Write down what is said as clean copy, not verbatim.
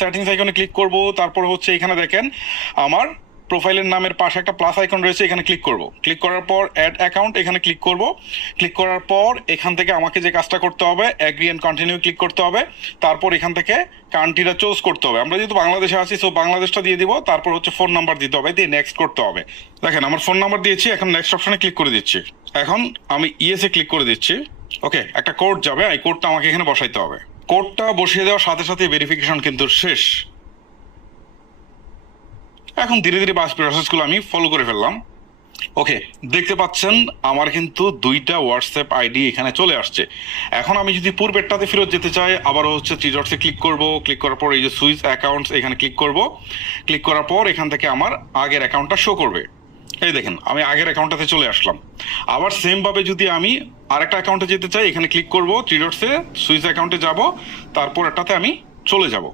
Settings আইকনে click করব, তারপর হচ্ছে এখানে দেখেন আমার প্রোফাইলের নামের পাশে একটা প্লাস আইকন রয়েছে, এখানে ক্লিক করব। ক্লিক করার পর অ্যাড অ্যাকাউন্ট এখানে ক্লিক করব। ক্লিক করার পর এখান থেকে আমাকে যে কাজটা করতে হবে অ্যাগ্রি অ্যান্ড কন্টিনিউ ক্লিক করতে হবে। তারপর এখান থেকে কান্ট্রিটা চুজ করতে হবে। আমরা যেহেতু বাংলাদেশে আছি, সো বাংলাদেশটা দিয়ে দিব। তারপর হচ্ছে ফোন নাম্বার দিতে হবে, দিয়ে নেক্সট করতে হবে। দেখেন আমার ফোন নাম্বার দিয়েছি, এখন নেক্সট অপশনে ক্লিক করে দিচ্ছি। এখন আমি ইয়েসে ক্লিক করে দিচ্ছি। ওকে, একটা কোড যাবে, এই কোডটা আমাকে এখানে বসাইতে হবে। কোডটা বসিয়ে দেওয়ার সাথে সাথে ভেরিফিকেশন কিন্তু শেষ। এখন ধীরে ধীরে বাস প্রসেসগুলো আমি ফলো করে ফেললাম। ওকে, দেখতে পাচ্ছেন আমার কিন্তু দুইটা হোয়াটসঅ্যাপ আইডি এখানে চলে আসছে। এখন আমি যদি পূর্বেরটাতে ফেরত যেতে চাই, আবারও হচ্ছে থ্রি ডটসে ক্লিক করব। ক্লিক করার পর এই যে সুইচ অ্যাকাউন্টস এখানে ক্লিক করব। ক্লিক করার পর এখান থেকে আমার আগের অ্যাকাউন্টটা শো করবে। এই দেখেন আমি আগের অ্যাকাউন্টটাতে চলে আসলাম। আবার সেম ভাবে যদি আমি আরেকটা অ্যাকাউন্টে যেতে চাই, এখানে ক্লিক করব, থ্রি ডটসে সুইচ অ্যাকাউন্টে যাব, তারপর এটাতে আমি চলে যাব।